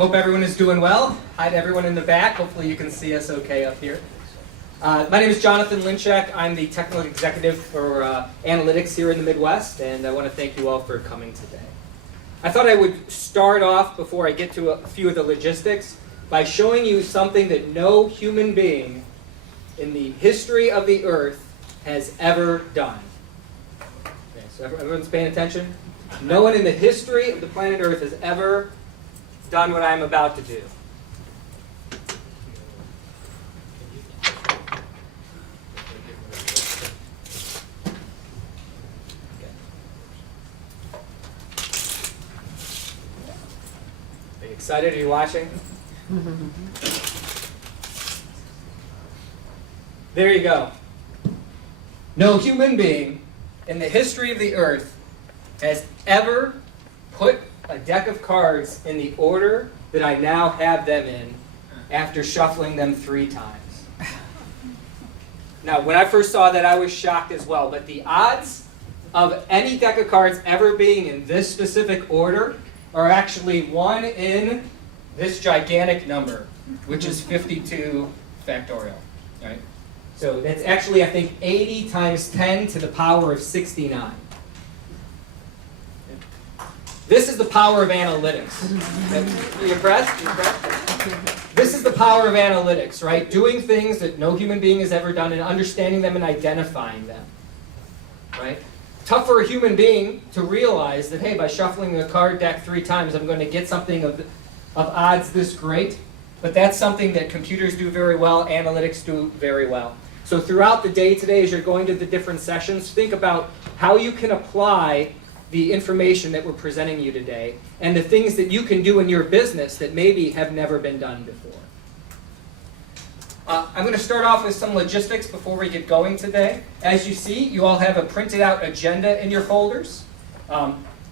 Hope everyone is doing well. Hi to everyone in the back. Hopefully you can see us okay up here. My name is Jonathan Linchak. I'm the technical executive for analytics here in the Midwest, and I want to thank you all for coming today. I thought I would start off, before I get to a few of the logistics, by showing you something that no human being in the history of the earth has ever done. Okay, so everyone's paying attention? No one in the history of the planet Earth has ever done what I'm about to do. Are you excited? Are you watching? There you go. No human being in the history of the earth has ever put a deck of cards in the order that I now have them in after shuffling them 3 times. Now, when I first saw that, I was shocked as well, but the odds of any deck of cards ever being in this specific order are actually 1 in this gigantic number, which is 52 factorial, right? So that's actually, I think, 80 times 10 to the power of 69. This is the power of analytics. Are you impressed? This is the power of analytics, right? Doing things that no human being has ever done and understanding them and identifying them, right? Tough for a human being to realize that, hey, by shuffling a card deck 3 times, I'm going to get something of odds this great. But that's something that computers do very well, analytics do very well. So throughout the day today, as you're going to the different sessions, think about how you can apply the information that we're presenting you today and the things that you can do in your business that maybe have never been done before. I'm going to start off with some logistics before we get going today. As you see, you all have a printed out agenda in your folders.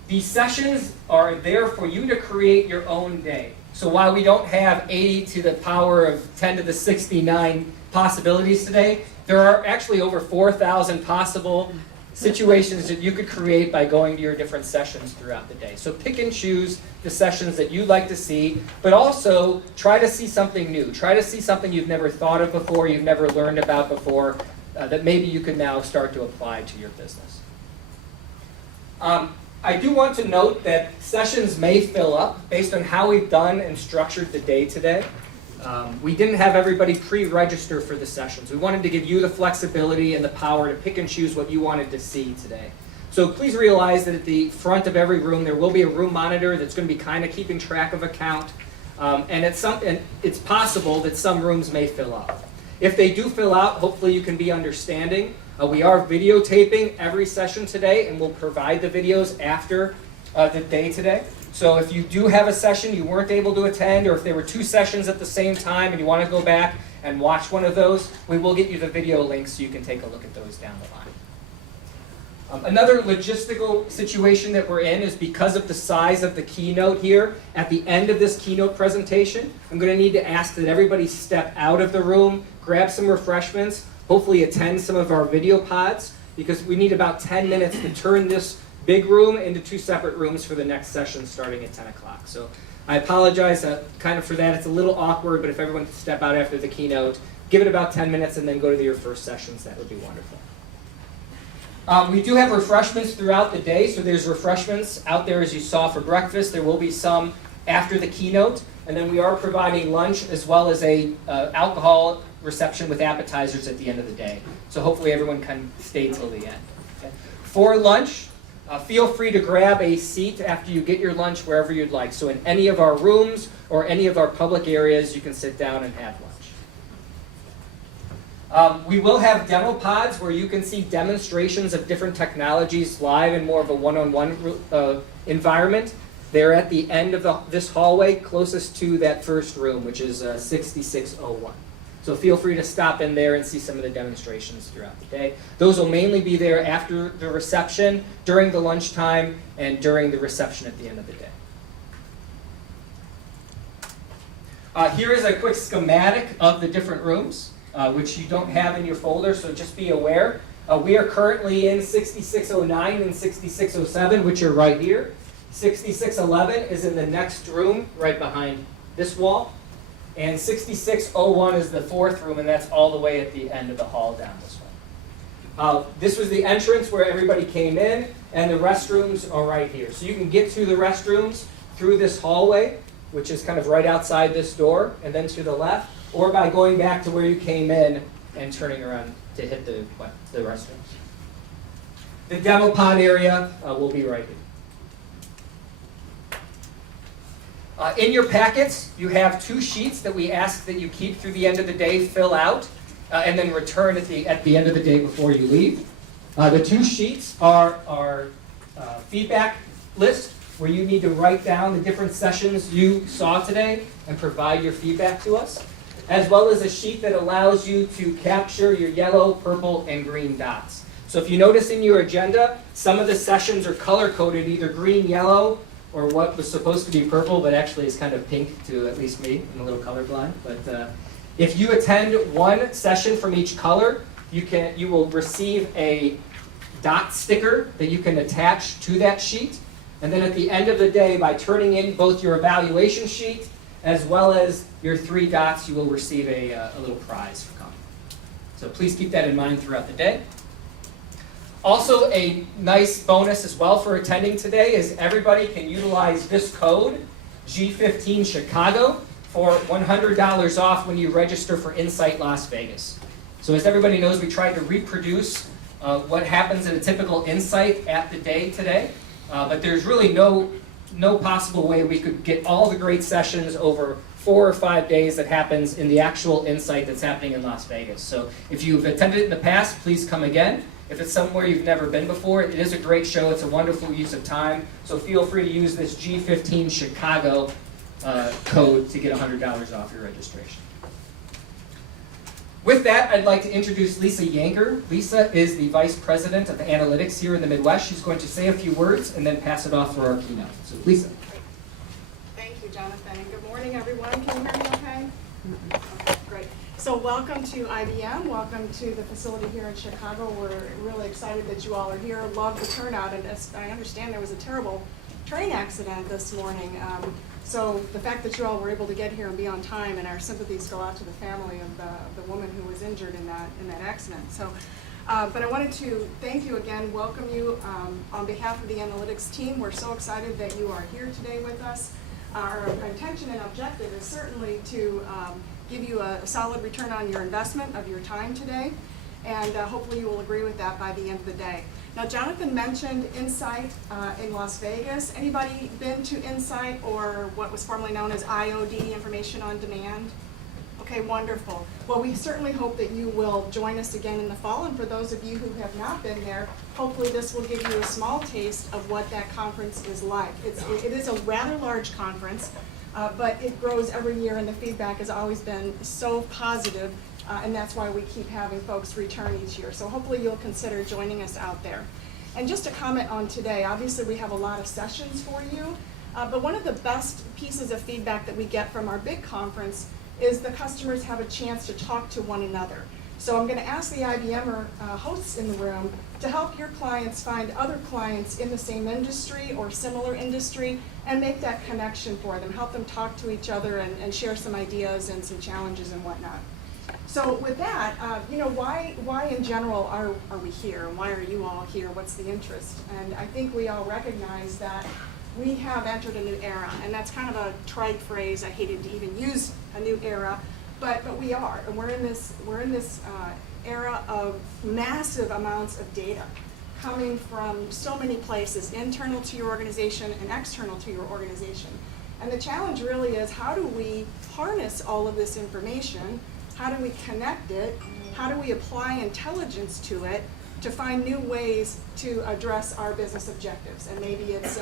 These sessions are there for you to create your own day. So while we don't have 80 to the power of 10 to the 69 possibilities today, there are actually over 4,000 possible situations that you could create by going to your different sessions throughout the day. So pick and choose the sessions that you'd like to see, but also try to see something new. Try to see something you've never thought of before, you've never learned about before, that maybe you could now start to apply to your business. I do want to note that sessions may fill up based on how we've done and structured the day today. We didn't have everybody pre-register for the sessions. We wanted to give you the flexibility and the power to pick and choose what you wanted to see today. So please realize that at the front of every room there will be a room monitor that's going to be kind of keeping track of a count. And it's possible that some rooms may fill up. If they do fill out, hopefully you can be understanding. We are videotaping every session today, and we'll provide the videos after the day today. So if you do have a session you weren't able to attend, or if there were 2 sessions at the same time and you want to go back and watch one of those, we will get you the video links so you can take a look at those down the line. Another logistical situation that we're in is because of the size of the keynote here. At the end of this keynote presentation, I'm going to need to ask that everybody step out of the room, grab some refreshments, hopefully attend some of our video pods, because we need about 10 minutes to turn this big room into 2 separate rooms for the next session starting at 10 o'clock. So I apologize kind of for that. It's a little awkward, but if everyone could step out after the keynote, give it about 10 minutes and then go to your first sessions, that would be wonderful. We do have refreshments throughout the day, so there's refreshments out there as you saw for breakfast. There will be some after the keynote, and then we are providing lunch as well as a alcohol reception with appetizers at the end of the day. So hopefully everyone can stay till the end. Okay. For lunch, feel free to grab a seat after you get your lunch wherever you'd like. So in any of our rooms or any of our public areas, you can sit down and have lunch. We will have demo pods where you can see demonstrations of different technologies live in more of a one-on-one environment. They're at the end of this hallway closest to that first room, which is 6601. So feel free to stop in there and see some of the demonstrations throughout the day. Those will mainly be there after the reception, during the lunchtime, and during the reception at the end of the day. Here is a quick schematic of the different rooms, which you don't have in your folder, so just be aware. We are currently in 6609 and 6607, which are right here. 6611 is in the next room right behind this wall. And 6601 is the fourth room, and that's all the way at the end of the hall down this way. This was the entrance where everybody came in, and the restrooms are right here. So you can get to the restrooms through this hallway, which is kind of right outside this door, and then to the left, or by going back to where you came in and turning around to hit the restrooms. The demo pod area will be right here. In your packets, you have 2 sheets that we ask that you keep through the end of the day, fill out, and then return at the end of the day before you leave. The 2 sheets are our feedback list, where you need to write down the different sessions you saw today and provide your feedback to us, as well as a sheet that allows you to capture your yellow, purple, and green dots. So if you notice in your agenda, some of the sessions are color-coded, either green, yellow, or what was supposed to be purple, but actually is kind of pink to at least me. I'm a little colorblind. But if you attend one session from each color, you will receive a dot sticker that you can attach to that sheet. And then at the end of the day, by turning in both your evaluation sheet as well as your 3 dots, you will receive a little prize for coming. So please keep that in mind throughout the day. Also, a nice bonus as well for attending today is everybody can utilize this code, G15 Chicago, for $100 off when you register for Insight Las Vegas. So as everybody knows, we tried to reproduce what happens in a typical Insight at the day today, but there's really no possible way we could get all the great sessions over 4 or 5 days that happens in the actual Insight that's happening in Las Vegas. So if you've attended it in the past, please come again. If it's somewhere you've never been before, it is a great show. It's a wonderful use of time. So feel free to use this G15 Chicago code to get $100 off your registration. With that, I'd like to introduce Lisa Yanker. Lisa is the Vice President of Analytics here in the Midwest. She's going to say a few words and then pass it off for our keynote. So Lisa. Thank you, Jonathan. Good morning, everyone. Can you hear me okay? Okay, great. So welcome to IBM. Welcome to the facility here in Chicago. We're really excited that you all are here. Love the turnout. And as I understand, there was a terrible train accident this morning. So the fact that you all were able to get here and be on time, and our sympathies go out to the family of the woman who was injured in that accident. So, but I wanted to thank you again, welcome you on behalf of the analytics team. We're so excited that you are here today with us. Our intention and objective is certainly to give you a solid return on your investment of your time today, and hopefully you will agree with that by the end of the day. Now, Jonathan mentioned Insight in Las Vegas. Anybody been to Insight, or what was formerly known as IOD, Information on Demand? Okay, wonderful. Well, we certainly hope that you will join us again in the fall, and for those of you who have not been there, hopefully this will give you a small taste of what that conference is like. It is a rather large conference, but it grows every year, and the feedback has always been so positive. And that's why we keep having folks return each year. So hopefully you'll consider joining us out there. And just to comment on today, obviously we have a lot of sessions for you, but one of the best pieces of feedback that we get from our big conference is the customers have a chance to talk to one another. So I'm going to ask the IBM hosts in the room to help your clients find other clients in the same industry or similar industry and make that connection for them, help them talk to each other and share some ideas and some challenges and whatnot. So with that, why in general are we here, and why are you all here? What's the interest? And I think we all recognize that we have entered a new era, and that's kind of a trite phrase. I hated to even use a new era, but we are, and we're in this era of massive amounts of data coming from so many places, internal to your organization and external to your organization. And the challenge really is, how do we harness all of this information? How do we connect it? How do we apply intelligence to it to find new ways to address our business objectives? And maybe it's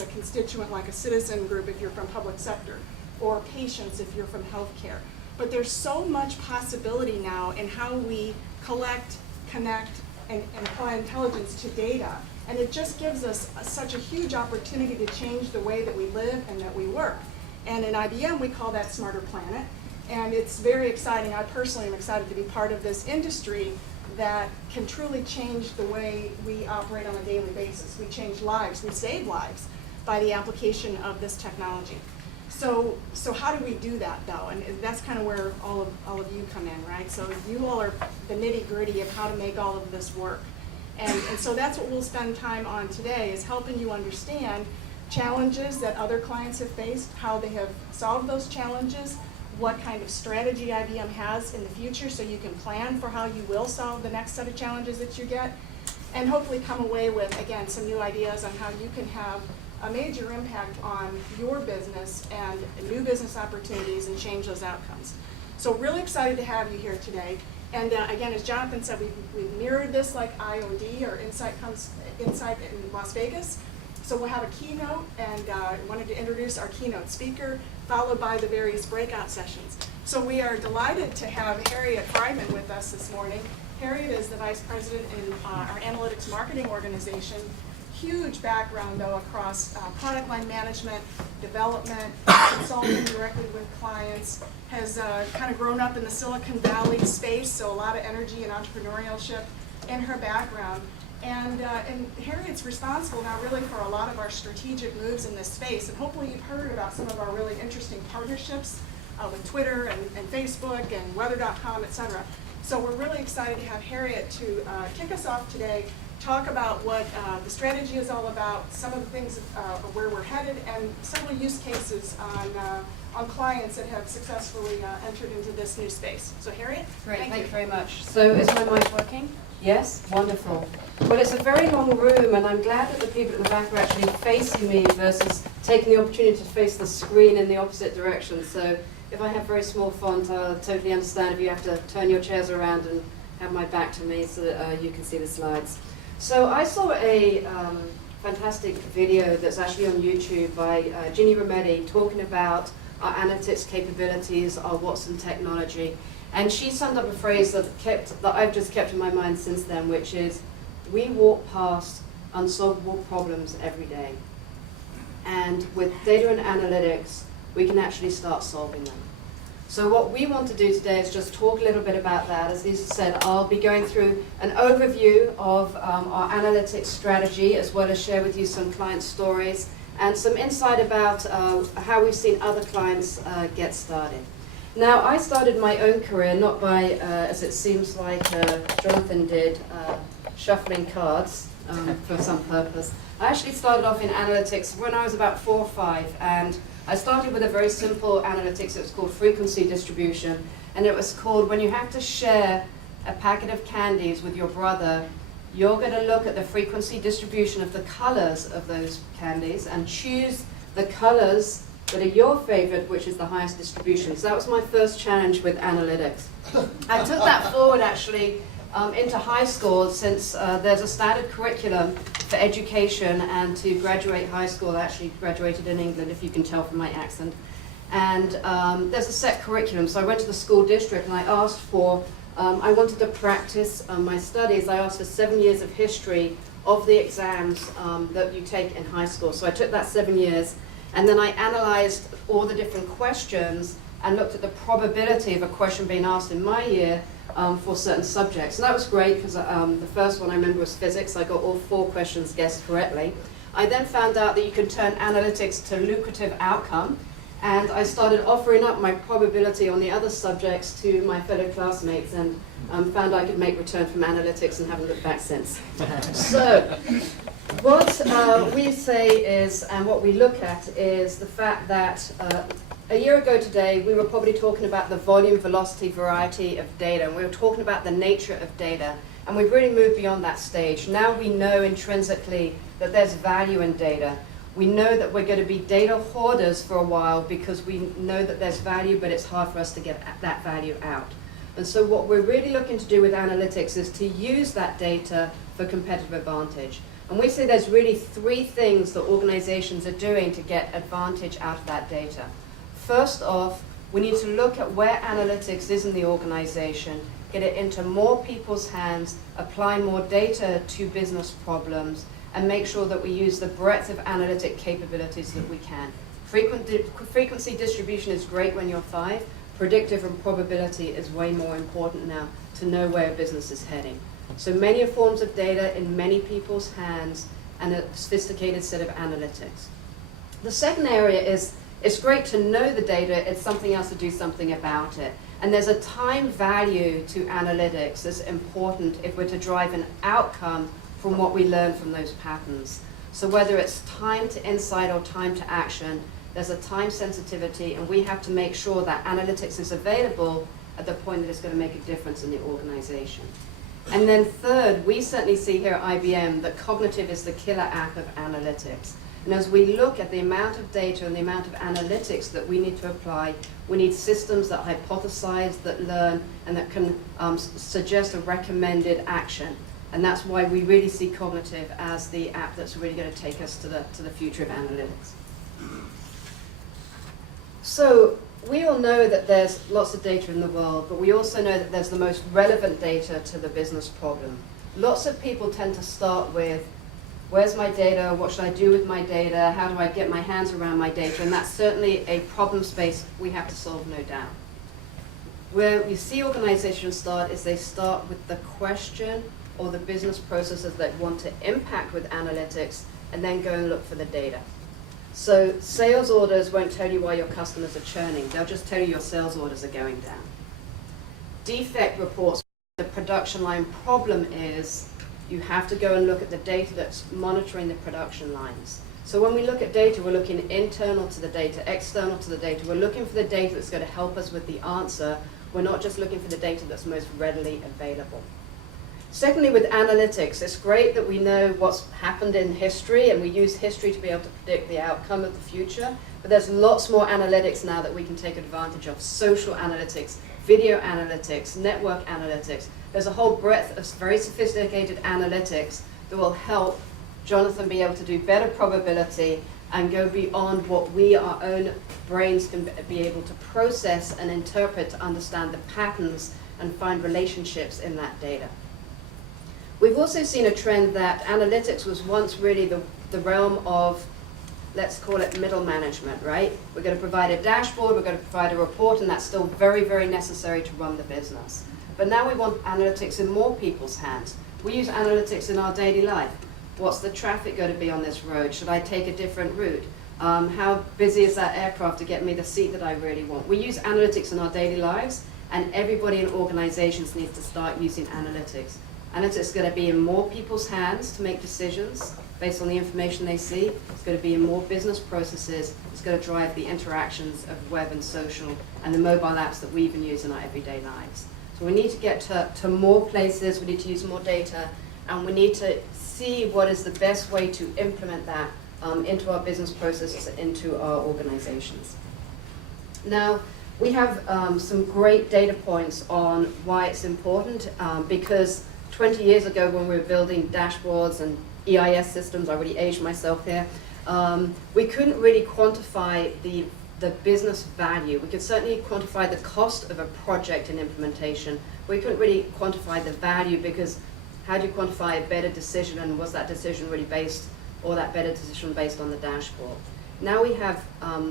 a constituent like a citizen group if you're from public sector, or patients if you're from healthcare. But there's so much possibility now in how we collect, connect, and apply intelligence to data. And it just gives us such a huge opportunity to change the way that we live and that we work. And in IBM, we call that Smarter Planet. And it's very exciting. I personally am excited to be part of this industry that can truly change the way we operate on a daily basis. We change lives, we save lives by the application of this technology. So how do we do that though? And that's kind of where all of you come in, right? So you all are the nitty gritty of how to make all of this work. And so that's what we'll spend time on today, is helping you understand challenges that other clients have faced, how they have solved those challenges, what kind of strategy IBM has in the future so you can plan for how you will solve the next set of challenges that you get, and hopefully come away with, again, some new ideas on how you can have a major impact on your business and new business opportunities and change those outcomes. So really excited to have you here today. And again, as Jonathan said, we've mirrored this like IOD, or Insight in Las Vegas. So we'll have a keynote, and wanted to introduce our keynote speaker, followed by the various breakout sessions. So we are delighted to have Harriet Friedman with us this morning. Harriet is the Vice President in our Analytics Marketing Organization. Huge background, though, across product line management, development, consulting directly with clients, has kind of grown up in the Silicon Valley space, so a lot of energy and entrepreneurship in her background. And Harriet's responsible now really for a lot of our strategic moves in this space, and hopefully you've heard about some of our really interesting partnerships with Twitter and Facebook and weather.com, etc. So we're really excited to have Harriet to kick us off today, talk about what the strategy is all about, some of the things where we're headed, and several use cases on clients that have successfully entered into this new space. So Harriet? Great, thank you very much. So is my mic working? Yes? Wonderful. Well, it's a very long room, and I'm glad that the people at the back are actually facing me versus taking the opportunity to face the screen in the opposite direction. So if I have very small font, I'll totally understand if you have to turn your chairs around and have my back to me so that you can see the slides. So I saw a fantastic video that's actually on YouTube by Ginny Rometty talking about our analytics capabilities, our Watson technology. And she summed up a phrase that I've just kept in my mind since then, which is, we walk past unsolvable problems every day. And with data and analytics, we can actually start solving them. So what we want to do today is just talk a little bit about that. As Lisa said, I'll be going through an overview of our analytics strategy, as well as share with you some client stories and some insight about how we've seen other clients get started. Now, I started my own career not by, as it seems like Jonathan did, shuffling cards for some purpose. I actually started off in analytics when I was about 4 or 5, and I started with a very simple analytics. It was called frequency distribution, and it was called, when you have to share a packet of candies with your brother, you're going to look at the frequency distribution of the colors of those candies and choose the colors that are your favorite, which is the highest distribution. So that was my first challenge with analytics. I took that forward actually into high school, since there's a standard curriculum for education, and to graduate high school, I actually graduated in England, if you can tell from my accent. And there's a set curriculum, so I went to the school district and I asked for, I wanted to practice my studies. I asked for 7 years of history of the exams that you take in high school. So I took that 7 years, and then I analyzed all the different questions and looked at the probability of a question being asked in my year for certain subjects. And that was great, because the first one I remember was physics. I got all 4 questions guessed correctly. I then found out that you can turn analytics to lucrative outcome, and I started offering up my probability on the other subjects to my fellow classmates, and found I could make return from analytics and haven't looked back since. So what we say is, and what we look at, is the fact that a year ago today, we were probably talking about the volume, velocity, variety of data, and we were talking about the nature of data, and we've really moved beyond that stage. Now we know intrinsically that there's value in data. We know that we're going to be data hoarders for a while, because we know that there's value, but it's hard for us to get that value out. And so what we're really looking to do with analytics is to use that data for competitive advantage. And we say there's really 3 things that organizations are doing to get advantage out of that data. First off, we need to look at where analytics is in the organization, get it into more people's hands, apply more data to business problems, and make sure that we use the breadth of analytic capabilities that we can. Frequency distribution is great when you're 5. Predictive and probability is way more important now to know where a business is heading. So many forms of data in many people's hands, and a sophisticated set of analytics. The second area is It's great to know the data, it's something else to do something about it. And there's a time value to analytics that's important if we're to drive an outcome from what we learn from those patterns. So whether it's time to insight or time to action, there's a time sensitivity, and we have to make sure that analytics is available at the point that it's going to make a difference in the organization. And then third, we certainly see here at IBM that cognitive is the killer app of analytics. And as we look at the amount of data and the amount of analytics that we need to apply, we need systems that hypothesize, that learn, and that can suggest a recommended action. And that's why we really see cognitive as the app that's really going to take us to the future of analytics. So we all know that there's lots of data in the world, but we also know that there's the most relevant data to the business problem. Lots of people tend to start with, where's my data? What should I do with my data? How do I get my hands around my data? And that's certainly a problem space we have to solve, no doubt. Where we see organizations start is they start with the question or the business processes that want to impact with analytics, and then go and look for the data. So sales orders won't tell you why your customers are churning. They'll just tell you your sales orders are going down. Defect reports, the production line problem is you have to go and look at the data that's monitoring the production lines. So when we look at data, we're looking internal to the data, external to the data. We're looking for the data that's going to help us with the answer. We're not just looking for the data that's most readily available. Secondly, with analytics, it's great that we know what's happened in history, and we use history to be able to predict the outcome of the future. But there's lots more analytics now that we can take advantage of. Social analytics, video analytics, network analytics. There's a whole breadth of very sophisticated analytics that will help Jonathan be able to do better probability and go beyond what we, our own brains, can be able to process and interpret to understand the patterns and find relationships in that data. We've also seen a trend that analytics was once really the realm of, let's call it middle management, right? We're going to provide a dashboard, we're going to provide a report, and that's still very, very necessary to run the business. But now we want analytics in more people's hands. We use analytics in our daily life. What's the traffic going to be on this road? Should I take a different route? How busy is that aircraft to get me the seat that I really want? We use analytics in our daily lives, and everybody in organizations needs to start using analytics. Analytics is going to be in more people's hands to make decisions based on the information they see. It's going to be in more business processes. It's going to drive the interactions of web and social and the mobile apps that we even use in our everyday lives. So we need to get to more places, we need to use more data, and we need to see what is the best way to implement that into our business processes, into our organizations. Now, we have some great data points on why it's important, because 20 years ago when we were building dashboards and EIS systems, I already aged myself here, we couldn't really quantify the business value. We could certainly quantify the cost of a project and implementation. We couldn't really quantify the value, because how do you quantify a better decision, and was that decision really based, or that better decision based on the dashboard? Now we have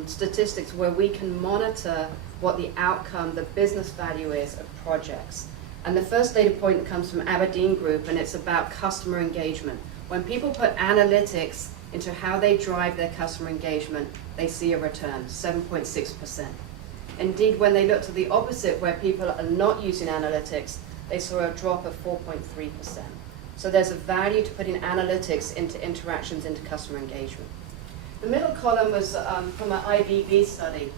statistics where we can monitor what the outcome, the business value is of projects. And the first data point comes from Aberdeen Group, and it's about customer engagement. When people put analytics into how they drive their customer engagement, they see a return, 7.6%. Indeed, when they looked at the opposite, where people are not using analytics, they saw a drop of 4.3%. So there's a value to putting analytics into interactions, into customer engagement. The middle column was from an IBB study,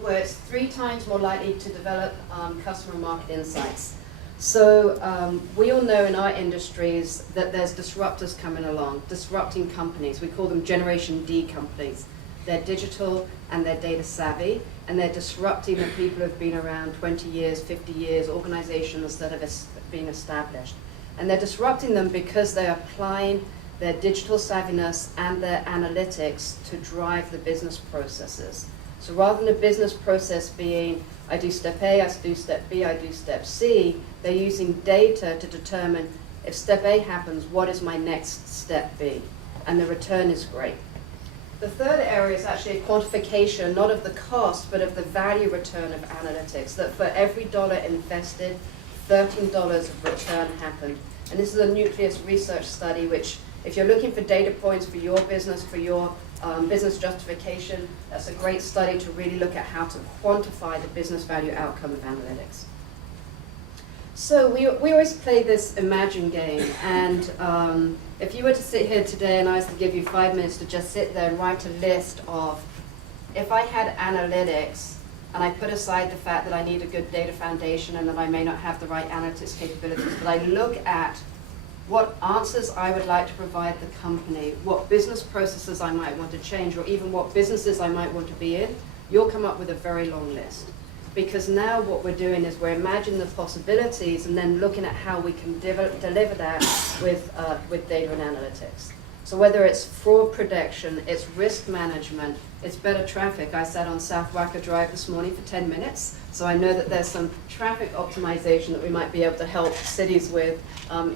where it's 3 times more likely to develop customer market insights. So we all know in our industries that there's disruptors coming along, disrupting companies. We call them Generation D companies. They're digital and they're data savvy, and they're disrupting the people who have been around 20 years, 50 years, organizations that have been established. And they're disrupting them because they're applying their digital savviness and their analytics to drive the business processes. So rather than a business process being, I do step A, I do step B, I do step C, they're using data to determine if step A happens, what is my next step B? And the return is great. The third area is actually a quantification, not of the cost, but of the value return of analytics, that for every dollar invested, $13 of return happened. And this is a Nucleus research study, which if you're looking for data points for your business, for your business justification. That's a great study to really look at how to quantify the business value outcome of analytics. So we always play this imagine game, and if you were to sit here today and I was to give you 5 minutes to just sit there and write a list of, if I had analytics and I put aside the fact that I need a good data foundation and that I may not have the right analytics capabilities, but I look at what answers I would like to provide the company, what business processes I might want to change, or even what businesses I might want to be in, you'll come up with a very long list. Because now what we're doing is we're imagining the possibilities and then looking at how we can deliver that with data and analytics. So whether it's fraud protection, it's risk management, it's better traffic. I sat on South Wacker Drive this morning for 10 minutes, so I know that there's some traffic optimization that we might be able to help cities with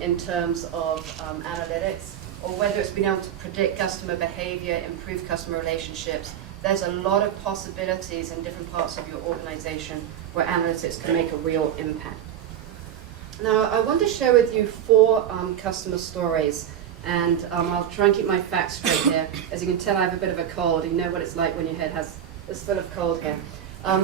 in terms of analytics, or whether it's being able to predict customer behavior, improve customer relationships. There's a lot of possibilities in different parts of your organization where analytics can make a real impact. Now, I want to share with you 4 customer stories, and I'll try and keep my facts straight here. As you can tell, I have a bit of a cold. You know what it's like when your head is full of cold here.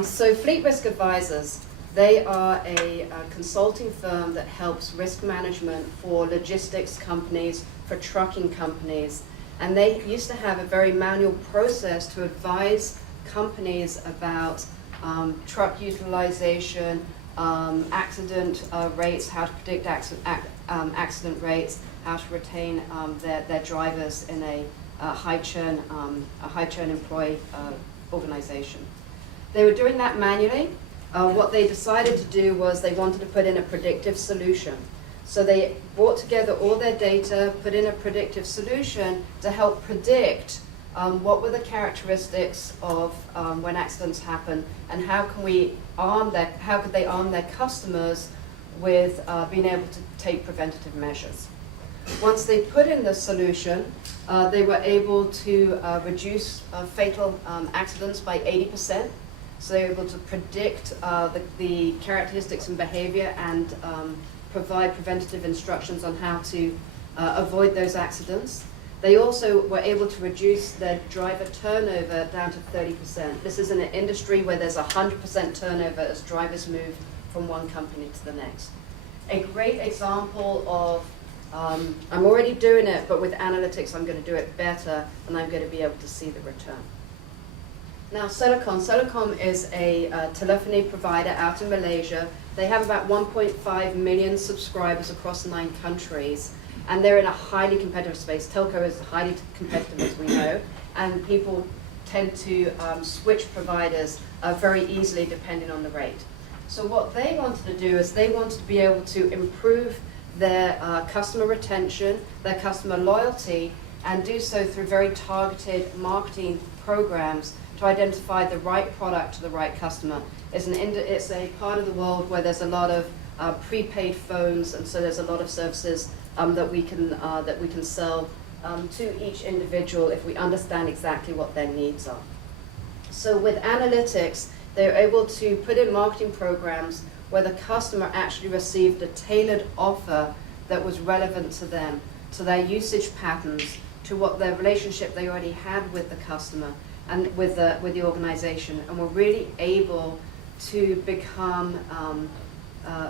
So Fleet Risk Advisors, they are a consulting firm that helps risk management for logistics companies, for trucking companies. And they used to have a very manual process to advise companies about truck utilization, accident rates, how to predict accident rates, how to retain their drivers in a high churn employee organization. They were doing that manually. What they decided to do was they wanted to put in a predictive solution. So they brought together all their data, put in a predictive solution to help predict what were the characteristics of when accidents happen, and how could they arm their customers with being able to take preventative measures. Once they put in the solution, they were able to reduce fatal accidents by 80%. So they were able to predict the characteristics and behavior and provide preventative instructions on how to avoid those accidents. They also were able to reduce their driver turnover down to 30%. This is in an industry where there's 100% turnover as drivers move from one company to the next. A great example of, I'm already doing it, but with analytics I'm going to do it better, and I'm going to be able to see the return. Now, Solacom is a telephony provider out in Malaysia. They have about 1.5 million subscribers across 9 countries, and they're in a highly competitive space. Telco is highly competitive, as we know, and people tend to switch providers very easily depending on the rate. So what they wanted to do is they wanted to be able to improve their customer retention, their customer loyalty, and do so through very targeted marketing programs to identify the right product to the right customer. It's a part of the world where there's a lot of prepaid phones, and so there's a lot of services that we can sell to each individual if we understand exactly what their needs are. So with analytics, they're able to put in marketing programs where the customer actually received a tailored offer that was relevant to them, to their usage patterns, to what their relationship they already had with the customer and with the organization, and were really able to become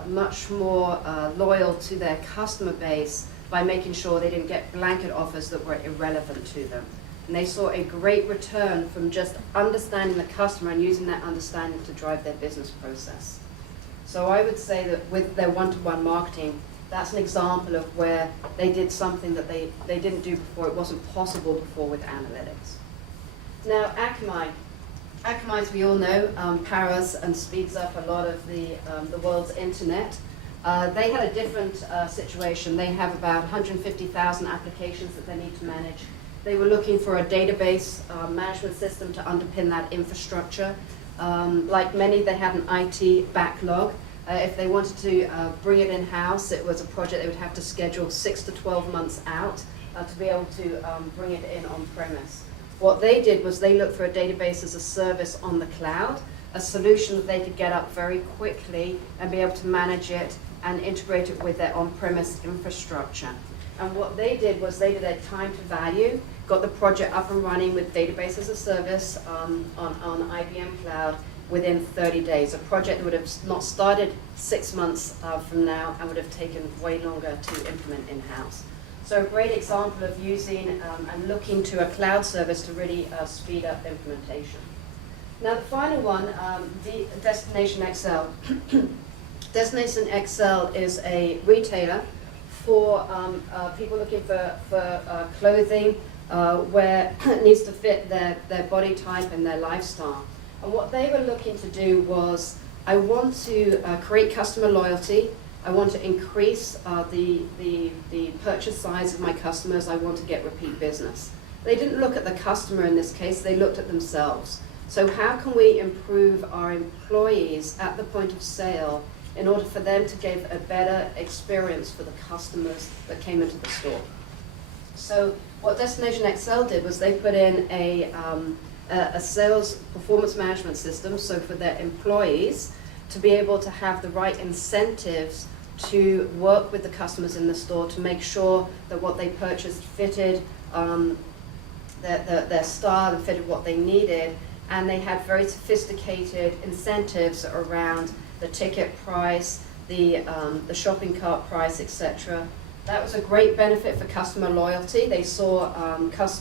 much more loyal to their customer base by making sure they didn't get blanket offers that were irrelevant to them. And they saw a great return from just understanding the customer and using that understanding to drive their business process. So I would say that with their one-to-one marketing, that's an example of where they did something that they didn't do before. It wasn't possible before with analytics. Now, Akamai, as we all know, powers and speeds up a lot of the world's internet. They had a different situation. They have about 150,000 applications that they need to manage. They were looking for a database management system to underpin that infrastructure. Like many, they had an IT backlog. If they wanted to bring it in-house, it was a project they would have to schedule 6 to 12 months out to be able to bring it in on-premise. What they did was they looked for a database as a service on the cloud, a solution that they could get up very quickly and be able to manage it and integrate it with their on-premise infrastructure. And what they did was they did a time to value, got the project up and running with database as a service on IBM Cloud within 30 days. A project that would have not started 6 months from now and would have taken way longer to implement in-house. So a great example of using and looking to a cloud service to really speed up implementation. Now the final one, the Destination XL. Destination XL is a retailer for people looking for clothing where it needs to fit their body type and their lifestyle. And what they were looking to do was, I want to create customer loyalty. I want to increase the purchase size of my customers. I want to get repeat business. They didn't look at the customer in this case, they looked at themselves. So how can we improve our employees at the point of sale in order for them to give a better experience for the customers that came into the store? So what Destination XL did was they put in a sales performance management system, so for their employees to be able to have the right incentives to work with the customers in the store to make sure that what they purchased fitted their style and fitted what they needed. And they had very sophisticated incentives around the ticket price, the shopping cart price, etc. That was a great benefit for customer loyalty. They saw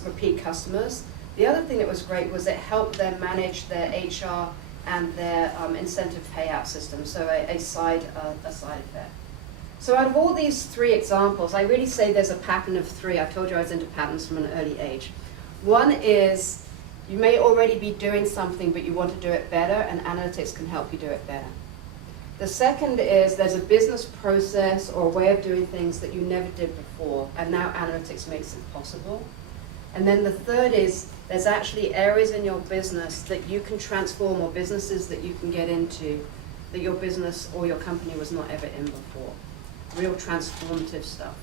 repeat customers. The other thing that was great was it helped them manage their HR and their incentive payout system, so a side effect. So out of all these 3 examples, I really say there's a pattern of 3. I told you I was into patterns from an early age. One is, you may already be doing something, but you want to do it better, and analytics can help you do it better. The second is, there's a business process or a way of doing things that you never did before, and now analytics makes it possible. And then the third is, there's actually areas in your business that you can transform, or businesses that you can get into that your business or your company was not ever in before. Real transformative stuff.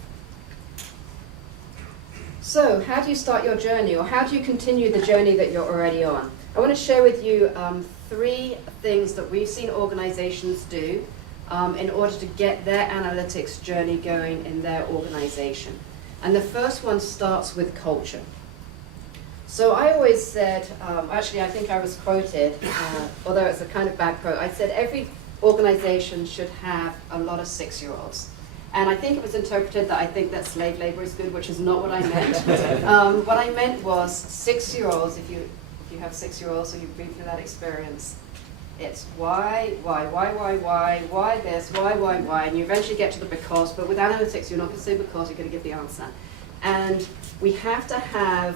So how do you start your journey, or how do you continue the journey that you're already on? I want to share with you 3 things that we've seen organizations do in order to get their analytics journey going in their organization. And the first one starts with culture. So I always said, actually I think I was quoted, although it's a kind of bad quote, I said every organization should have a lot of 6-year-olds. And I think it was interpreted that I think that slave labor is good, which is not what I meant. What I meant was 6-year-olds, if you have 6-year-olds or you've been through that experience, it's why this, why, and you eventually get to the because, but with analytics you're not going to say because, you're going to give the answer. And we have to have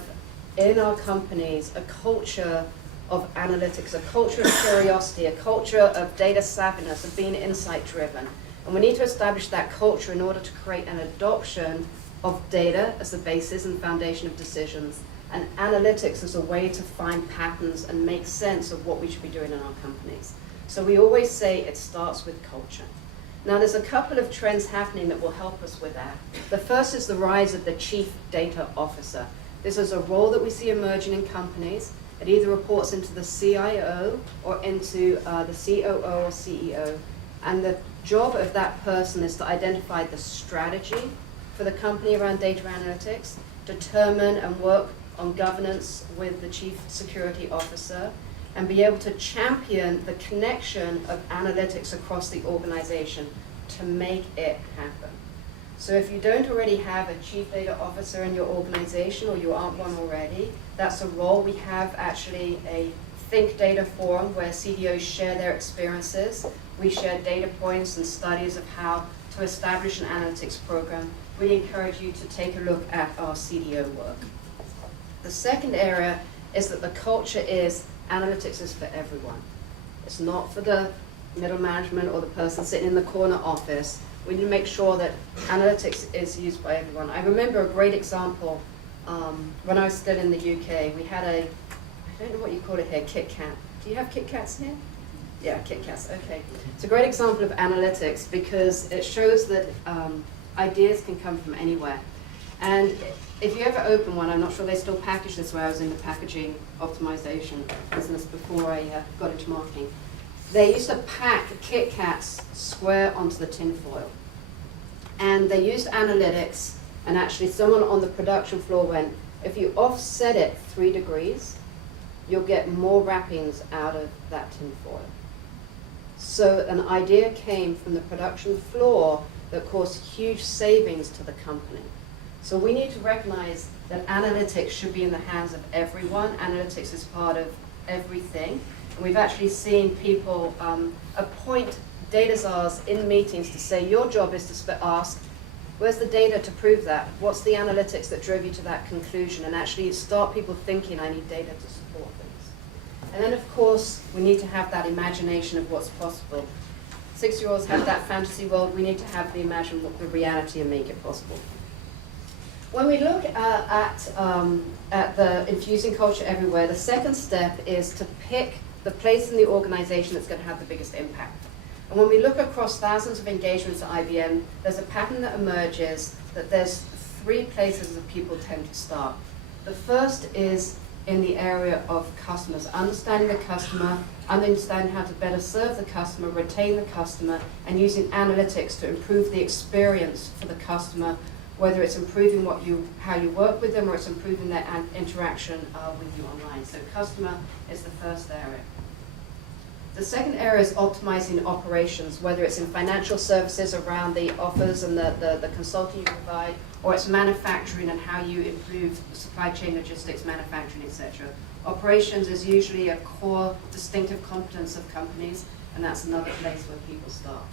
in our companies a culture of analytics, a culture of curiosity, a culture of data savviness, of being insight driven. And we need to establish that culture in order to create an adoption of data as the basis and foundation of decisions, and analytics as a way to find patterns and make sense of what we should be doing in our companies. So we always say it starts with culture. Now there's a couple of trends happening that will help us with that. The first is the rise of the Chief Data Officer. This is a role that we see emerging in companies. It either reports into the CIO or into the COO or CEO. And the job of that person is to identify the strategy for the company around data analytics, determine and work on governance with the Chief Security Officer, and be able to champion the connection of analytics across the organization to make it happen. So if you don't already have a Chief Data Officer in your organization, or you aren't one already, that's a role. We have actually a Think Data Forum where CDOs share their experiences. We share data points and studies of how to establish an analytics program. We encourage you to take a look at our CDO work. The second area is that the culture is analytics is for everyone. It's not for the middle management or the person sitting in the corner office. We need to make sure that analytics is used by everyone. I remember a great example when I was still in the UK. We had I don't know what you call it here, Kit Kat. Do you have Kit Kats here? Yeah, Kit Kats, okay. It's a great example of analytics because it shows that ideas can come from anywhere. And if you ever open one, I'm not sure they still package this way, I was in the packaging optimization business before I got into marketing. They used to pack Kit Kats square onto the tin foil. And they used analytics And actually someone on the production floor went, if you offset it 3 degrees, you'll get more wrappings out of that tin foil. So an idea came from the production floor that caused huge savings to the company. So we need to recognize that analytics should be in the hands of everyone. Analytics is part of everything. And we've actually seen people appoint data czars in meetings to say, your job is to ask, where's the data to prove that? What's the analytics that drove you to that conclusion? And actually start people thinking, I need data to support things. And then, of course, we need to have that imagination of what's possible. 6-year-olds have that fantasy world. We need to have the reality and make it possible. When we look at the infusing culture everywhere, the second step is to pick the place in the organization that's going to have the biggest impact. And when we look across thousands of engagements at IBM, there's a pattern that emerges that there's 3 places that people tend to start. The first is in the area of customers, understanding the customer, understanding how to better serve the customer, retain the customer, and using analytics to improve the experience for the customer, whether it's improving how you work with them or it's improving their interaction with you online. So customer is the first area. The second area is optimizing operations, whether it's in financial services around the offers and the consulting you provide, or it's manufacturing and how you improve supply chain logistics, manufacturing, etc. Operations is usually a core distinctive competence of companies, and that's another place where people start.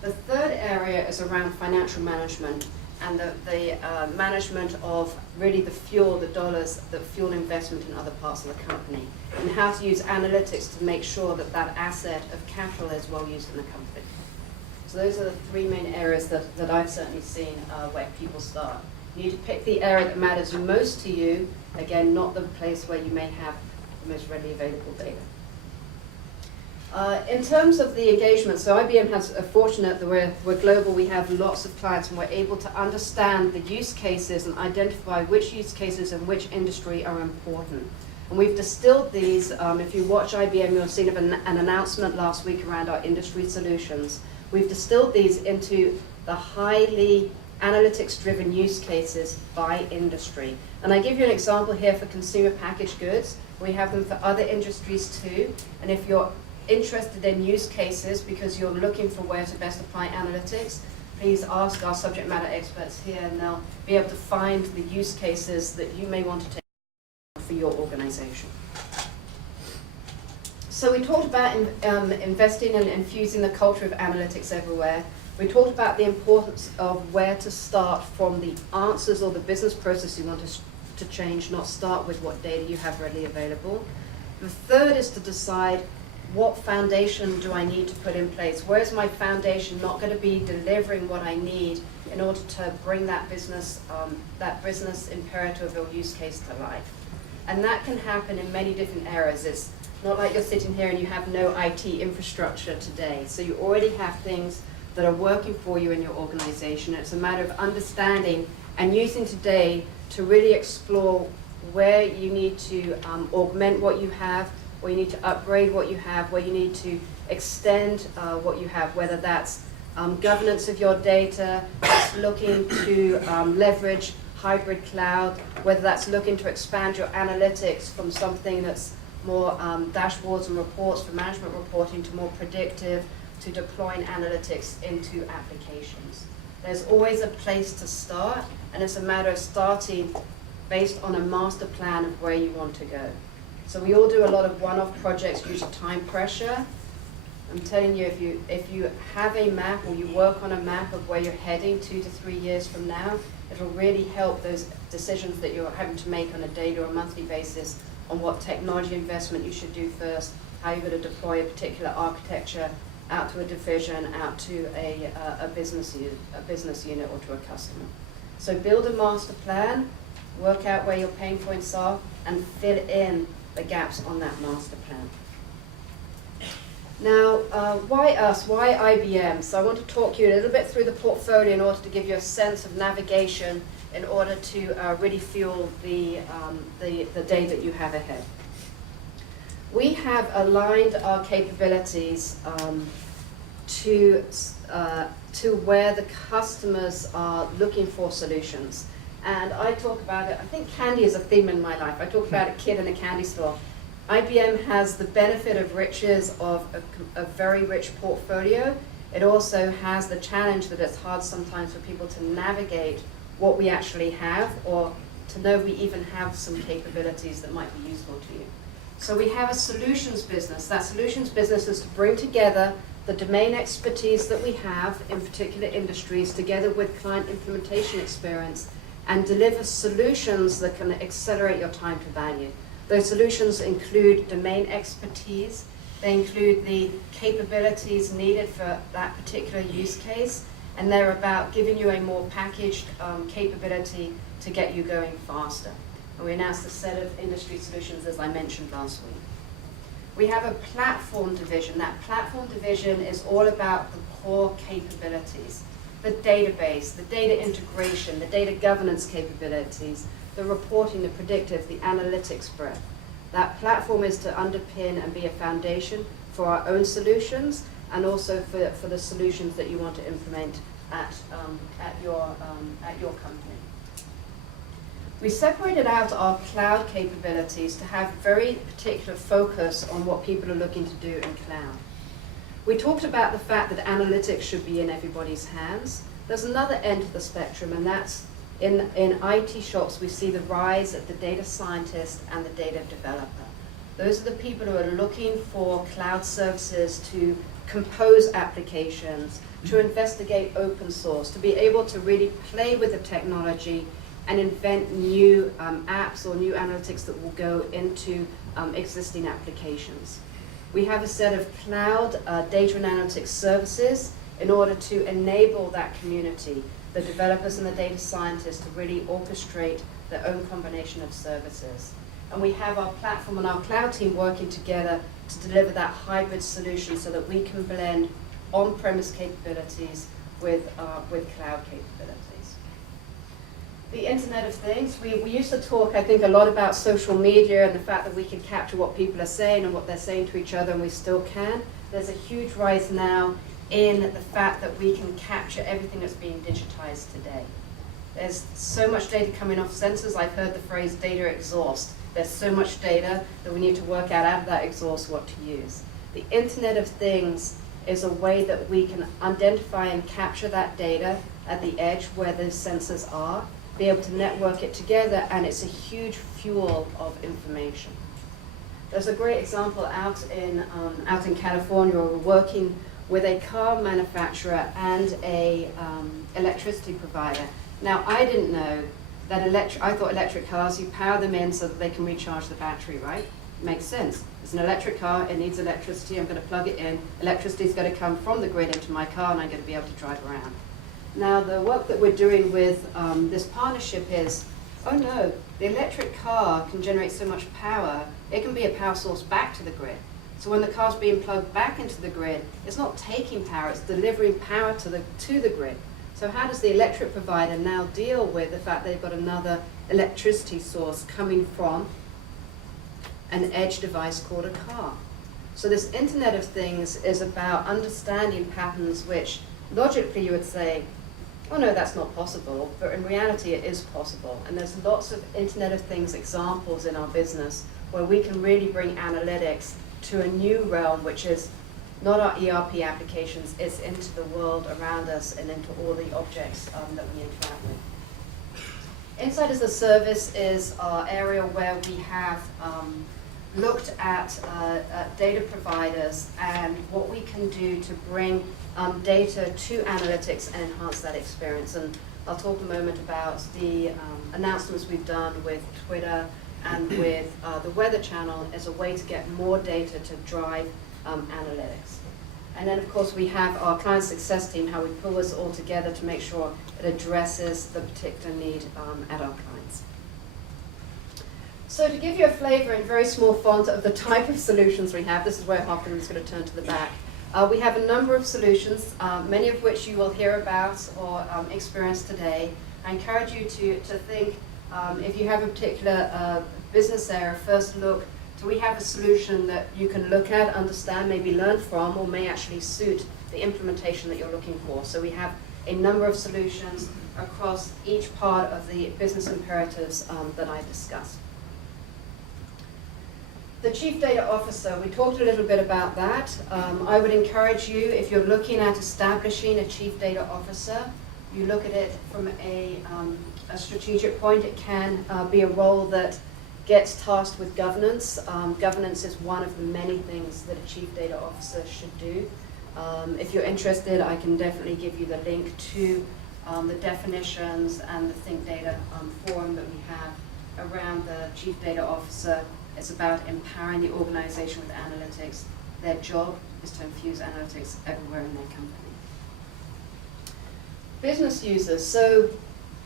The third area is around financial management and the management of really the fuel, the dollars that fuel investment in other parts of the company, and how to use analytics to make sure that that asset of capital is well used in the company. So those are the 3 main areas that I've certainly seen where people start. You need to pick the area that matters most to you, again, not the place where you may have the most readily available data. In terms of the engagement, so IBM has a fortunate that we're global, we have lots of clients and we're able to understand the use cases and identify which use cases in which industry are important. And we've distilled these, if you watch IBM, you'll have seen an announcement last week around our industry solutions. We've distilled these into the highly analytics-driven use cases by industry. And I give you an example here for consumer packaged goods. We have them for other industries too. And if you're interested in use cases because you're looking for where to best apply analytics, please ask our subject matter experts here and they'll be able to find the use cases that you may want to take for your organization. So we talked about investing and infusing the culture of analytics everywhere. We talked about the importance of where to start from the answers or the business process you want to change, not start with what data you have readily available. The third is to decide what foundation do I need to put in place? Where is my foundation not going to be delivering what I need in order to bring that business imperative or use case to life? And that can happen in many different areas. It's not like you're sitting here and you have no IT infrastructure today. So you already have things that are working for you in your organization. It's a matter of understanding and using today to really explore where you need to augment what you have, where you need to upgrade what you have, where you need to extend what you have, whether that's governance of your data, that's looking to leverage hybrid cloud, whether that's looking to expand your analytics from something that's more dashboards and reports for management reporting to more predictive, to deploying analytics into applications. There's always a place to start, and it's a matter of starting based on a master plan of where you want to go. So we all do a lot of one-off projects due to time pressure. I'm telling you, if you have a map or you work on a map of where you're heading 2 to 3 years from now, it'll really help those decisions that you're having to make on a daily or a monthly basis on what technology investment you should do first, how you're going to deploy a particular architecture out to a division, out to a business unit or to a customer. So build a master plan, work out where your pain points are, and fill in the gaps on that master plan. Now, why us? Why IBM? So I want to talk you a little bit through the portfolio in order to give you a sense of navigation in order to really fuel the day that you have ahead. We have aligned our capabilities to where the customers are looking for solutions. And I talk about it, I think candy is a theme in my life. I talk about a kid in a candy store. IBM has the benefit of riches of a very rich portfolio. It also has the challenge that it's hard sometimes for people to navigate what we actually have, or to know we even have some capabilities that might be useful to you. So we have a solutions business. That solutions business is to bring together the domain expertise that we have in particular industries together with client implementation experience and deliver solutions that can accelerate your time to value. Those solutions include domain expertise. They include the capabilities needed for that particular use case, and they're about giving you a more packaged capability to get you going faster. And we announced a set of industry solutions, as I mentioned last week. We have a platform division. That platform division is all about the core capabilities, the database, the data integration, the data governance capabilities, the reporting, the predictive, the analytics breadth. That platform is to underpin and be a foundation for our own solutions and also for the solutions that you want to implement at your company. We separated out our cloud capabilities to have very particular focus on what people are looking to do in cloud. We talked about the fact that analytics should be in everybody's hands. There's another end to the spectrum, and that's in IT shops we see the rise of the data scientist and the data developer. Those are the people who are looking for cloud services to compose applications, to investigate open source, to be able to really play with the technology and invent new apps or new analytics that will go into existing applications. We have a set of cloud data and analytics services in order to enable that community, the developers and the data scientists, to really orchestrate their own combination of services. And we have our platform and our cloud team working together to deliver that hybrid solution so that we can blend on-premise capabilities with cloud capabilities. The Internet of Things, we used to talk, I think, a lot about social media and the fact that we can capture what people are saying and what they're saying to each other, and we still can. There's a huge rise now in the fact that we can capture everything that's being digitized today. There's so much data coming off sensors. I've heard the phrase data exhaust. There's so much data that we need to work out of that exhaust what to use. The Internet of Things is a way that we can identify and capture that data at the edge where those sensors are, be able to network it together, and it's a huge fuel of information. There's a great example out in California where we're working with a car manufacturer and a electricity provider. Now, I didn't know that I thought electric cars, you power them in so that they can recharge the battery, right? Makes sense. It's an electric car, it needs electricity, I'm going to plug it in. Electricity is going to come from the grid into my car and I'm going to be able to drive around. Now, the work that we're doing with this partnership is, oh no, the electric car can generate so much power, it can be a power source back to the grid. So when the car's being plugged back into the grid, it's not taking power, it's delivering power to the grid. So how does the electric provider now deal with the fact they've got another electricity source coming from an edge device called a car? So this Internet of Things is about understanding patterns which logically you would say, oh no, that's not possible, but in reality it is possible. And there's lots of Internet of Things examples in our business where we can really bring analytics to a new realm, which is not our ERP applications, it's into the world around us and into all the objects that we interact with. Insight as a Service is our area where we have looked at data providers and what we can do to bring data to analytics and enhance that experience. And I'll talk a moment about the announcements we've done with Twitter and with the Weather Channel as a way to get more data to drive analytics. And then, of course, we have our client success team, how we pull this all together to make sure it addresses the particular need at our clients. So to give you a flavor in very small font of the type of solutions we have, this is where Hopkins is going to turn to the back. We have a number of solutions, many of which you will hear about or experience today. I encourage you to think, if you have a particular business area, first look Do we have a solution that you can look at, understand, maybe learn from, or may actually suit the implementation that you're looking for? So we have a number of solutions across each part of the business imperatives that I discussed. The Chief Data Officer, we talked a little bit about that. I would encourage you, if you're looking at establishing a Chief Data Officer, you look at it from a strategic point. It can be a role that gets tasked with governance. Governance is one of the many things that a Chief Data Officer should do. If you're interested, I can definitely give you the link to the definitions and the Think Data forum that we have around the Chief Data Officer. It's about empowering the organization with analytics. Their job is to infuse analytics everywhere in their company. Business users. So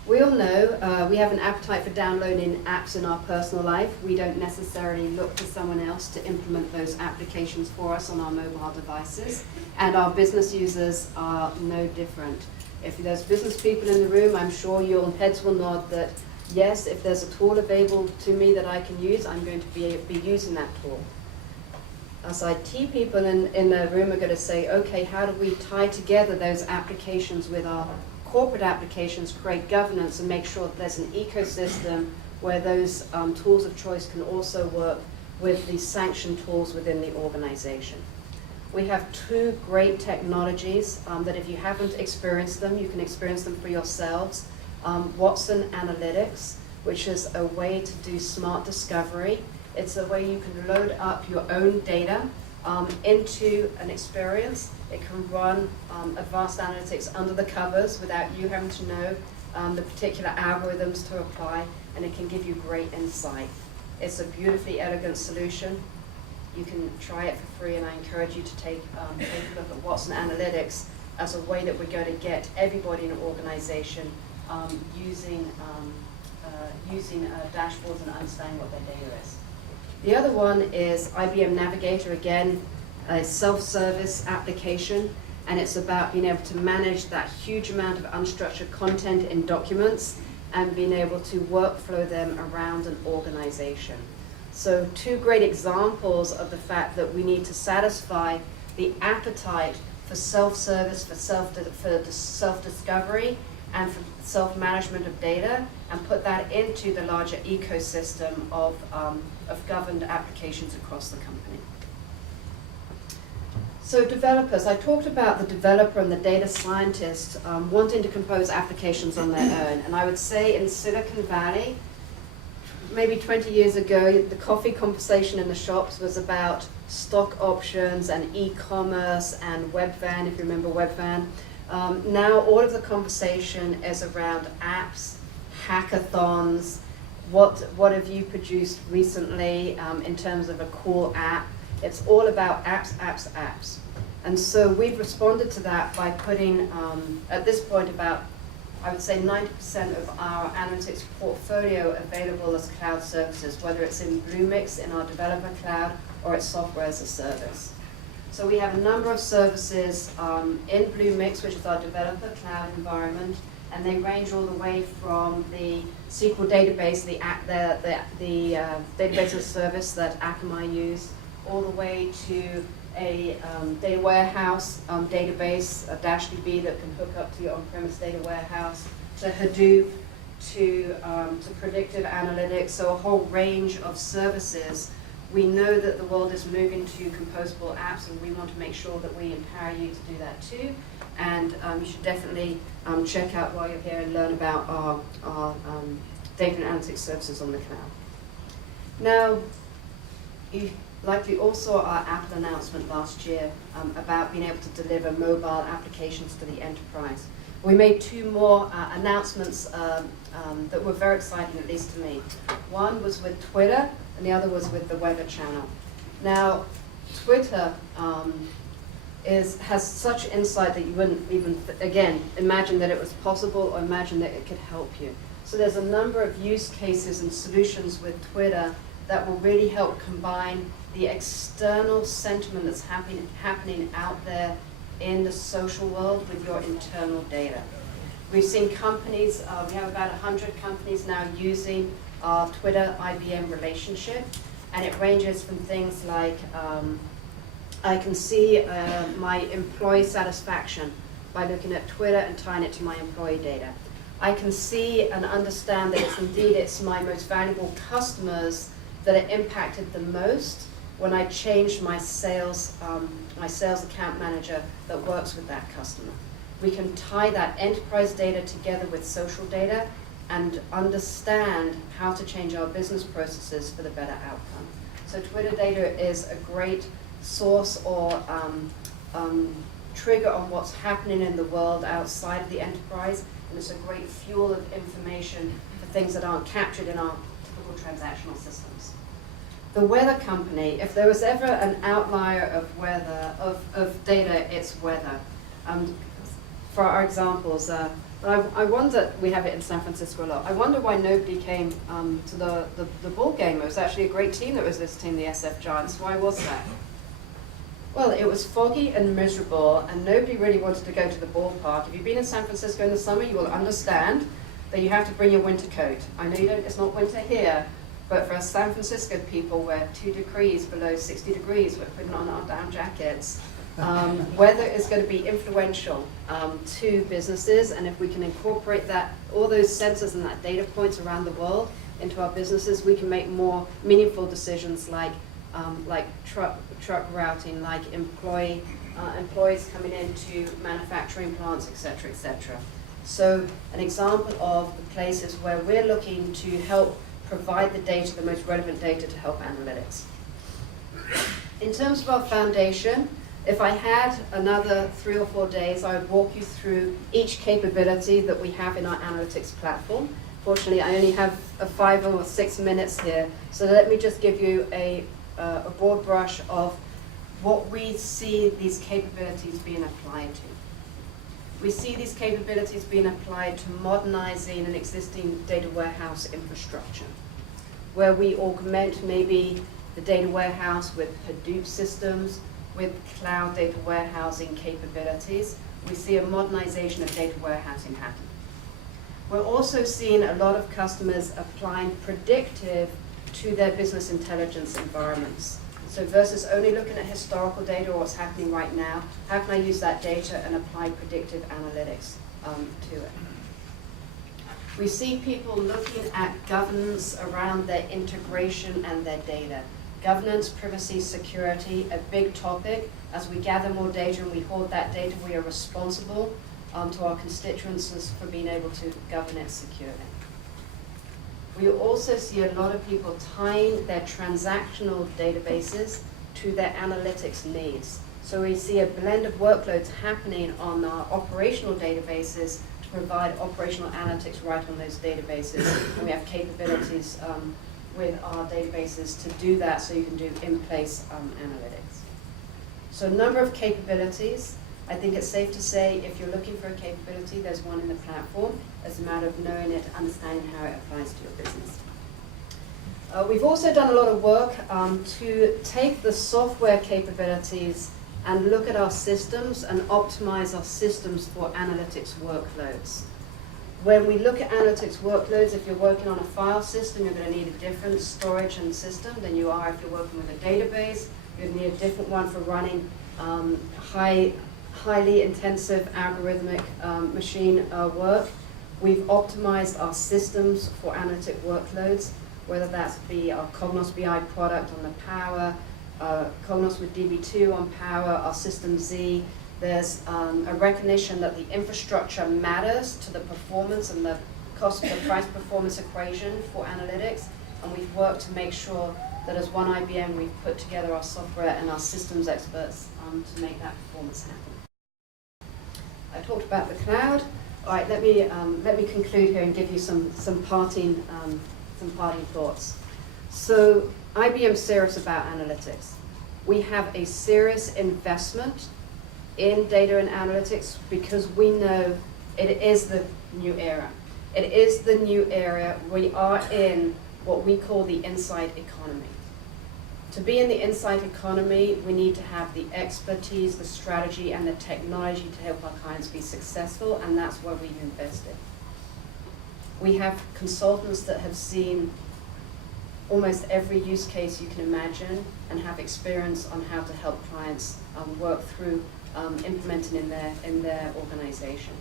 we all know we have an appetite for downloading apps in our personal life. We don't necessarily look to someone else to implement those applications for us on our mobile devices. And our business users are no different. If there's business people in the room, I'm sure your heads will nod that yes, if there's a tool available to me that I can use, I'm going to be using that tool. Us IT people in the room are going to say, okay, how do we tie together those applications with our corporate applications, create governance, and make sure that there's an ecosystem where those tools of choice can also work with the sanctioned tools within the organization. We have two great technologies that if you haven't experienced them, you can experience them for yourselves. Watson Analytics, which is a way to do smart discovery. It's a way you can load up your own data into an experience. It can run advanced analytics under the covers without you having to know the particular algorithms to apply, and it can give you great insight. It's a beautifully elegant solution. You can try it for free, and I encourage you to take a look at Watson Analytics as a way that we're going to get everybody in an organization using dashboards and understanding what their data is. The other one is IBM Navigator, again, a self-service application, and it's about being able to manage that huge amount of unstructured content in documents and being able to workflow them around an organization. So two great examples of the fact that we need to satisfy the appetite for self-service, for self-discovery, and for self-management of data, and put that into the larger ecosystem of governed applications across the company. So developers, I talked about the developer and the data scientist wanting to compose applications on their own, and I would say in Silicon Valley, maybe 20 years ago, the coffee conversation in the shops was about stock options and e-commerce and Webvan, if you remember Webvan. Now all of the conversation is around apps, hackathons, what have you produced recently in terms of a cool app. It's all about apps, apps, apps. And so we've responded to that by putting, at this point, about, I would say 90% of our analytics portfolio available as cloud services, whether it's in Bluemix, in our developer cloud, or it's software as a service. So we have a number of services in Bluemix, which is our developer cloud environment, and they range all the way from the SQL database, the database as a service that Akamai used, all the way to a data warehouse database, a DashDB that can hook up to your on-premise data warehouse, to Hadoop, to predictive analytics, so a whole range of services. We know that the world is moving to composable apps, and we want to make sure that we empower you to do that too. And you should definitely check out while you're here and learn about our data and analytics services on the cloud. Now, you likely all saw our Apple announcement last year about being able to deliver mobile applications to the enterprise. We made two more announcements that were very exciting, at least to me. One was with Twitter, and the other was with the Weather Channel. Now, Twitter has such insight that you wouldn't even, again, imagine that it was possible or imagine that it could help you. So there's a number of use cases and solutions with Twitter that will really help combine the external sentiment that's happening out there in the social world with your internal data. We've seen companies, we have about 100 companies now using our Twitter IBM relationship, And it ranges from things like I can see my employee satisfaction by looking at Twitter and tying it to my employee data. I can see and understand that it's my most valuable customers that are impacted the most when I change my sales account manager that works with that customer. We can tie that enterprise data together with social data and understand how to change our business processes for the better outcome. So Twitter data is a great source or trigger on what's happening in the world outside of the enterprise, and it's a great fuel of information for things that aren't captured in our typical transactional systems. The weather company, if there was ever an outlier of weather, of data, it's weather. For our examples, I wonder, we have it in San Francisco a lot, I wonder why nobody came to the ball game. It was actually a great team that was visiting the SF Giants. Why was that? Well, it was foggy and miserable, and nobody really wanted to go to the ballpark. If you've been in San Francisco in the summer, you will understand that you have to bring your winter coat. I know it's not winter here, but for us San Francisco people, we're 2 degrees below 60 degrees, we're putting on our down jackets. Weather is going to be influential to businesses, and if we can incorporate that, all those sensors and that data points around the world into our businesses, we can make more meaningful decisions like truck routing, like employees coming into manufacturing plants, et cetera, et cetera. So an example of the places where we're looking to help provide the data, the most relevant data to help analytics. In terms of our foundation, if I had another 3 or 4 days, I would walk you through each capability that we have in our analytics platform. Fortunately, I only have 5 or 6 minutes here, so let me just give you a broad brush of what we see these capabilities being applied to. We see these capabilities being applied to modernizing an existing data warehouse infrastructure, where we augment maybe the data warehouse with Hadoop systems, with cloud data warehousing capabilities. We see a modernization of data warehousing happen. We're also seeing a lot of customers applying predictive to their business intelligence environments. So versus only looking at historical data or what's happening right now, how can I use that data and apply predictive analytics to it? We see people looking at governance around their integration and their data. Governance, privacy, security, a big topic. As we gather more data and we hold that data, we are responsible to our constituents for being able to govern it securely. We also see a lot of people tying their transactional databases to their analytics needs. So we see a blend of workloads happening on our operational databases to provide operational analytics right on those databases. And we have capabilities with our databases to do that, so you can do in-place analytics. So a number of capabilities. I think it's safe to say if you're looking for a capability, there's one in the platform. It's a matter of knowing it, understanding how it applies to your business. We've also done a lot of work to take the software capabilities and look at our systems and optimize our systems for analytics workloads. When we look at analytics workloads, if you're working on a file system, you're going to need a different storage and system than you are if you're working with a database. You're going to need a different one for running highly intensive algorithmic machine work. We've optimized our systems for analytic workloads, whether that be our Cognos BI product on the Power, Cognos with DB2 on Power, our System Z. There's a recognition that the infrastructure matters to the performance and the cost of the price performance equation for analytics, and we've worked to make sure that as one IBM we've put together our software and our systems experts to make that performance happen. I talked about the cloud. All right, let me conclude here and give you some parting thoughts. So IBM's serious about analytics. We have a serious investment in data and analytics because we know it is the new era. It is the new era. We are in what we call the insight economy. To be in the insight economy, we need to have the expertise, the strategy, and the technology to help our clients be successful, and that's where we've invested. We have consultants that have seen almost every use case you can imagine and have experience on how to help clients work through implementing in their organization.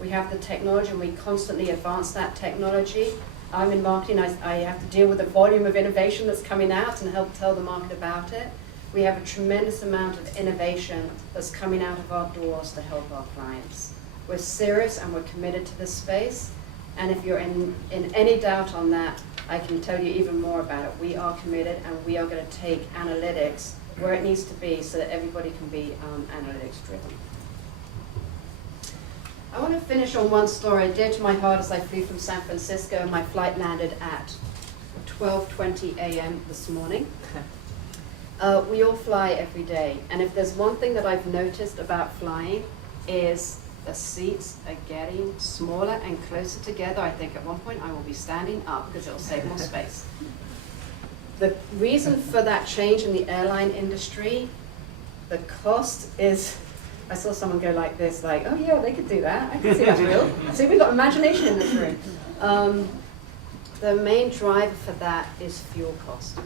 We have the technology and we constantly advance that technology. I'm in marketing, I have to deal with the volume of innovation that's coming out and help tell the market about it. We have a tremendous amount of innovation that's coming out of our doors to help our clients. We're serious and we're committed to this space. And if you're in any doubt on that, I can tell you even more about it. We are committed and we are going to take analytics where it needs to be so that everybody can be analytics driven. I want to finish on one story dear to my heart as I flew from San Francisco and my flight landed at 12:20 a.m. this morning. We all fly every day, and if there's one thing that I've noticed about flying is the seats are getting smaller and closer together. I think at one point I will be standing up because it'll save more space. The reason for that change in the airline industry, the cost is, I saw someone go like this, like, oh yeah, they could do that. I can see that's real. See, we've got imagination in this room. The main driver for that is fuel cost.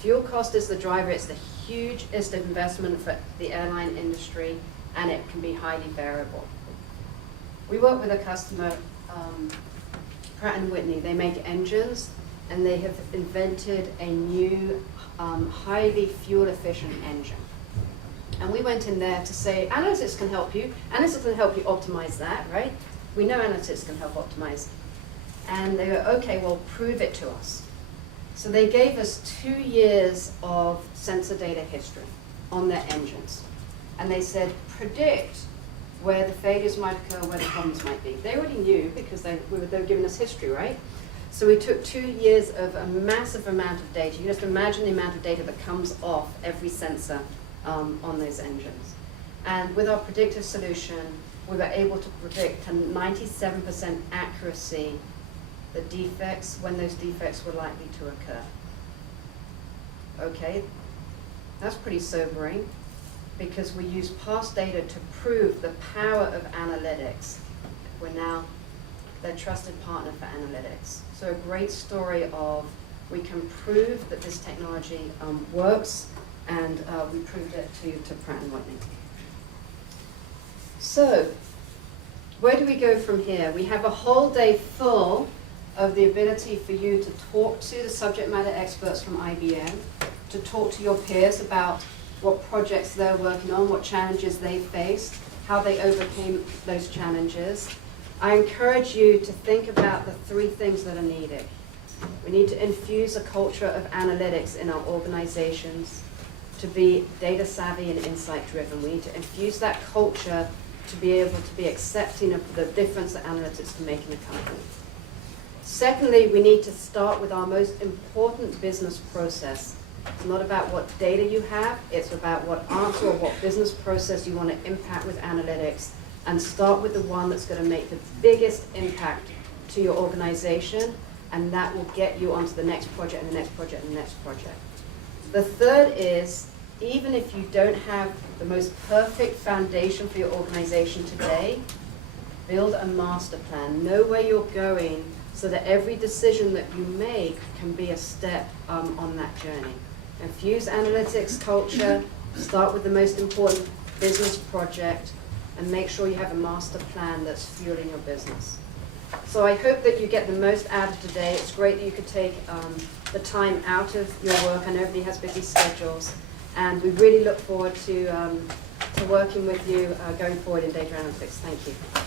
Fuel cost is the driver. It's the hugest investment for the airline industry, and it can be highly variable. We work with a customer, Pratt & Whitney. They make engines, and they have invented a new, highly fuel-efficient engine. And we went in there to say, analytics can help you. Analytics can help you optimize that, right? We know analytics can help optimize. And they go, okay, well, prove it to us. So they gave us 2 years of sensor data history on their engines. And they said, predict where the failures might occur, where the problems might be. They already knew because they were giving us history, right? So we took 2 years of a massive amount of data. You just imagine the amount of data that comes off every sensor on those engines. And with our predictive solution, we were able to predict to 97% accuracy the defects when those defects were likely to occur. Okay, that's pretty sobering because we use past data to prove the power of analytics. We're now their trusted partner for analytics. So a great story of we can prove that this technology works, and we proved it to Pratt & Whitney. So where do we go from here? We have a whole day full of the ability for you to talk to the subject matter experts from IBM, to talk to your peers about what projects they're working on, what challenges they faced, how they overcame those challenges. I encourage you to think about the 3 things that are needed. We need to infuse a culture of analytics in our organizations to be data savvy and insight driven. We need to infuse that culture to be able to be accepting of the difference that analytics can make in a company. Secondly, we need to start with our most important business process. It's not about what data you have, it's about what answer or what business process you want to impact with analytics, and start with the one that's going to make the biggest impact to your organization, and that will get you onto the next project and the next project and the next project. The third is, even if you don't have the most perfect foundation for your organization today, build a master plan. Know where you're going so that every decision that you make can be a step on that journey. Infuse analytics culture, start with the most important business project, and make sure you have a master plan that's fueling your business. So I hope that you get the most out of today. It's great that you could take the time out of your work. I know everybody has busy schedules, and we really look forward to working with you going forward in data analytics. Thank you.